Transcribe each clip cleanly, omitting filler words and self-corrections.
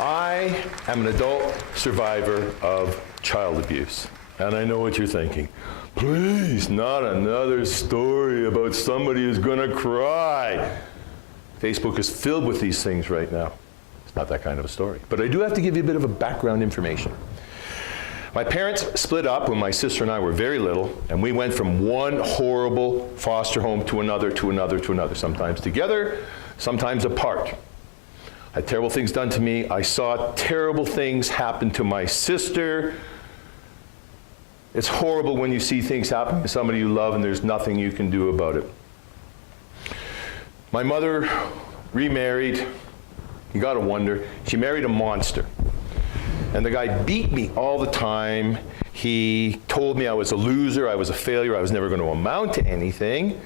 I am an adult survivor of child abuse. And I know what you're thinking. Please, not another story about somebody who's gonna cry. Facebook is filled with these things right now. It's not that kind of a story. But I do have to give you a bit of a background information. My parents split up when my sister and I were very little, and we went from one horrible foster home to another, to another, to another, sometimes together, sometimes apart. I had terrible things done to me. I saw terrible things happen to my sister. It's horrible when you see things happen to somebody you love and there's nothing you can do about it. My mother remarried. You gotta wonder. She married a monster. And the guy beat me all the time. He told me I was a loser, I was a failure, I was never going to amount to anything.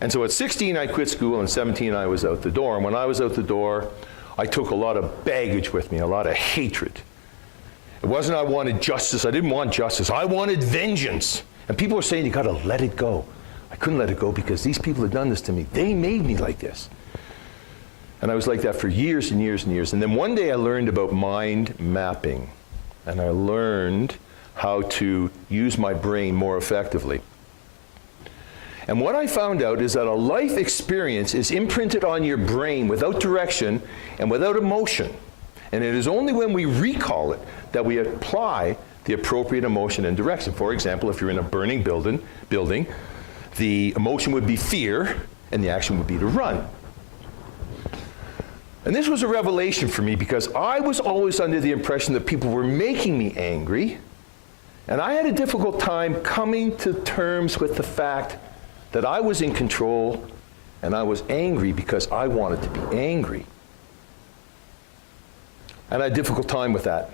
And so at 16 I quit school, and 17 I was out the door. And when I was out the door, I took a lot of baggage with me, a lot of hatred. It wasn't I wanted justice, I didn't want justice, I wanted vengeance. And people were saying, you gotta let it go. I couldn't let it go because these people had done this to me. They made me like this. And I was like that for years and years and years. And then one day I learned about mind mapping. And I learned how to use my brain more effectively. And what I found out is that a life experience is imprinted on your brain without direction and without emotion. And it is only when we recall it that we apply the appropriate emotion and direction. For example, if you're in a burning building, the emotion would be fear, and the action would be to run. And this was a revelation for me because I was always under the impression that people were making me angry, and I had a difficult time coming to terms with the fact that I was in control and I was angry because I wanted to be angry. And I had a difficult time with that.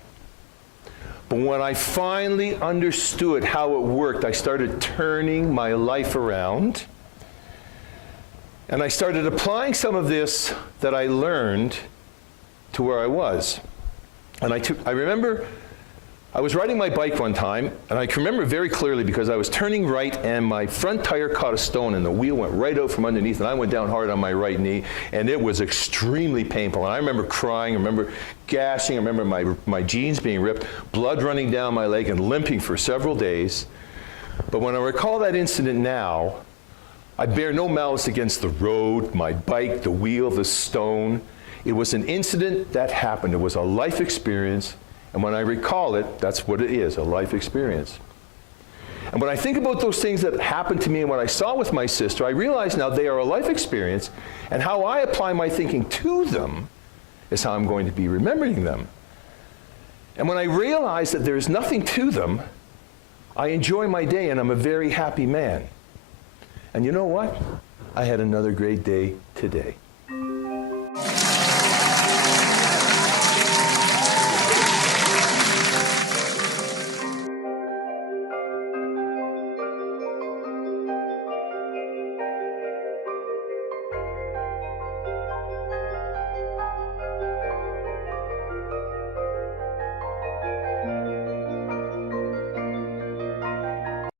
But when I finally understood how it worked, I started turning my life around. And I started applying some of this that I learned to where I was. And I remember I was riding my bike one time, and I can remember very clearly because I was turning right and my front tire caught a stone and the wheel went right out from underneath, and I went down hard on my right knee, and it was extremely painful. And I remember crying, I remember gashing, I remember my jeans being ripped, blood running down my leg and limping for several days. But when I recall that incident now, I bear no malice against the road, my bike, the wheel, the stone. It was an incident that happened. It was a life experience. And when I recall it, that's what it is, a life experience. And when I think about those things that happened to me and what I saw with my sister, I realize now they are a life experience, and how I apply my thinking to them is how I'm going to be remembering them. And when I realize that there's nothing to them, I enjoy my day and I'm a very happy man. And you know what? I had another great day today.